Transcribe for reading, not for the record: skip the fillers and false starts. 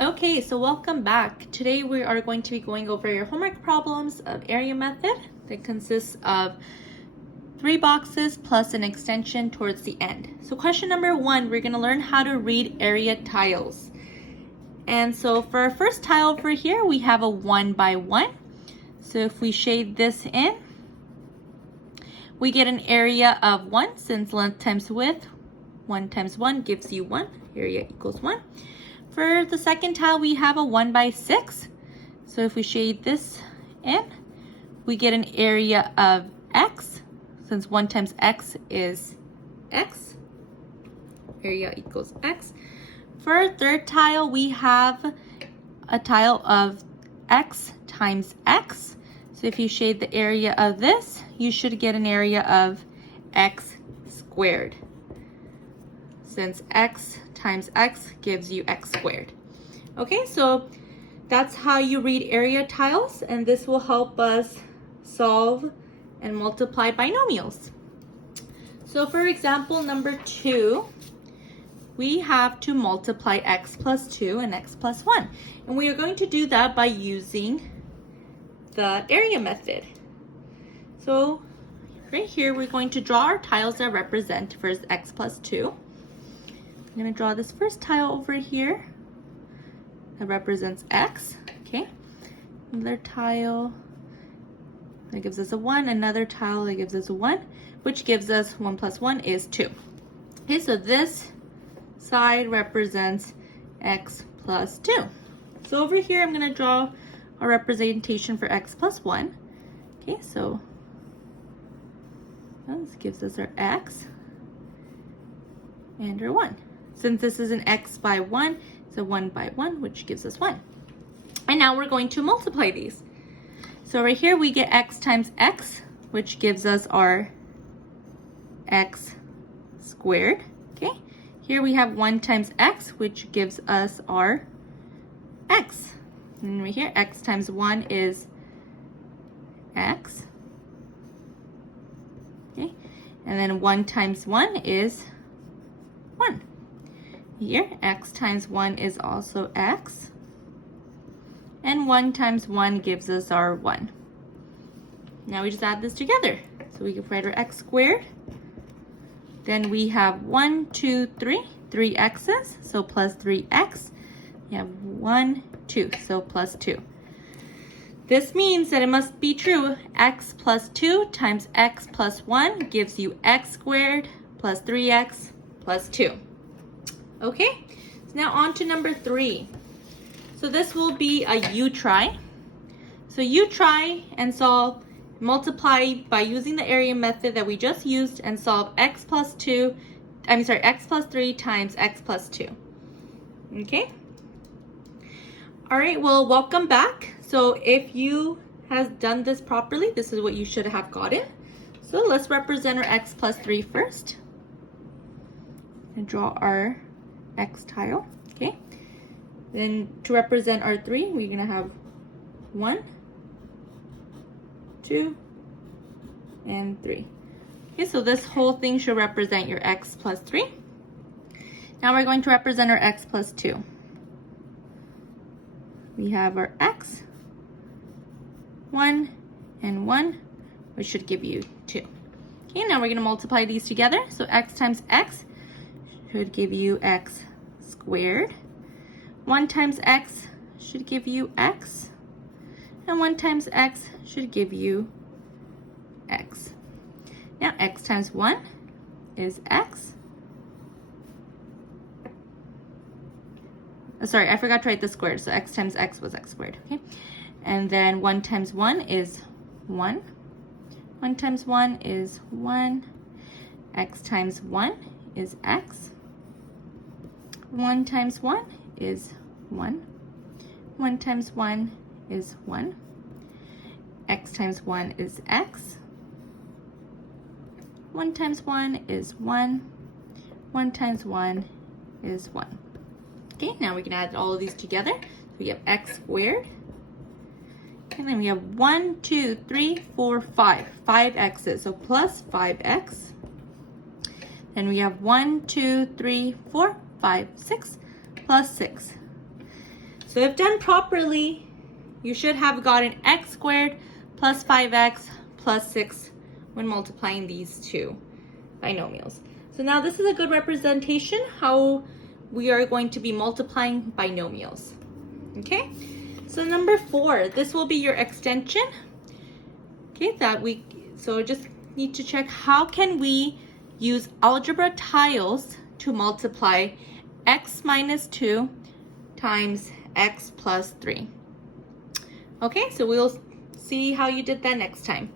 Okay, so welcome back. Today we are going to be going over your homework problems of area method that consists of 3 boxes plus an extension towards the end. So question number 1, we're going to learn how to read area tiles. And so for our first tile over here, we have a 1 by 1. So if we shade this in, we get an area of 1 since length times width. 1 times 1 gives you 1, area equals 1. For the second tile, we have a 1 by 6. So if we shade this in, we get an area of x. Since 1 times x is x, area equals x. For our third tile, we have a tile of x times x. So if you shade the area of this, you should get an area of x squared. Since x times x gives you x squared. Okay, so that's how you read area tiles, and this will help us solve and multiply binomials. So for example number 2, we have to multiply x plus 2 and x plus 1. And we are going to do that by using the area method. So right here, we're going to draw our tiles that represent first x plus 2. I'm going to draw this first tile over here that represents x, okay? Another tile that gives us a 1, another tile that gives us a 1, which gives us 1 plus 1 is 2. Okay, so this side represents x plus 2. So over here, I'm going to draw a representation for x plus 1. Okay, so this gives us our x and our 1. Since this is an x by 1, it's a 1 by 1, which gives us 1. And now we're going to multiply these. So right here we get x times x, which gives us our x squared. Okay. Here we have 1 times x, which gives us our x. And right here, x times 1 is x. Okay. And then 1 times 1 is 1. Here, x times 1 is also x. And 1 times 1 gives us our 1. Now we just add this together. So we can write our x squared. Then we have 1, 2, 3 x's, so plus 3x. We have 1, 2, so plus 2. This means that it must be true. X plus 2 times x plus 1 gives you x squared plus 3x plus 2. Okay, so now on to number 3. So this will be a you try. So you try and solve, multiply by using the area method that we just used and solve x plus 3 times x plus 2. Okay? All right, well, welcome back. So if you have done this properly, this is what you should have gotten. So let's represent our x plus 3 first. And draw our x tile, okay? Then to represent our 3, we're gonna have 1, 2, and 3. Okay, so this whole thing should represent your x plus 3. Now we're going to represent our x plus 2. We have our x, 1, and 1, which should give you 2. Okay, now we're gonna multiply these together. So x times x should give you x squared. 1 times x should give you x. And 1 times x should give you x. Now x times 1 is x. Oh, sorry, I forgot to write the squared. So x times x was x squared, okay? And then 1 times 1 is 1. 1 times 1 is 1. X times 1 is x. 1 times 1 is 1. 1 times 1 is 1. X times 1 is x. 1 times 1 is 1. 1 times 1 is 1. Okay, now we can add all of these together. So we have x squared. And then we have 1, 2, 3, 4, 5. 5 x's, so plus 5x. Then we have 1, 2, 3, 4, 5, 6, plus 6. So if done properly, you should have gotten x squared plus 5x plus 6 when multiplying these two binomials. So now this is a good representation how we are going to be multiplying binomials. Okay, so number 4, this will be your extension. Okay, so just need to check how can we use algebra tiles to multiply x minus 2 times x plus 3. Okay, so we'll see how you did that next time.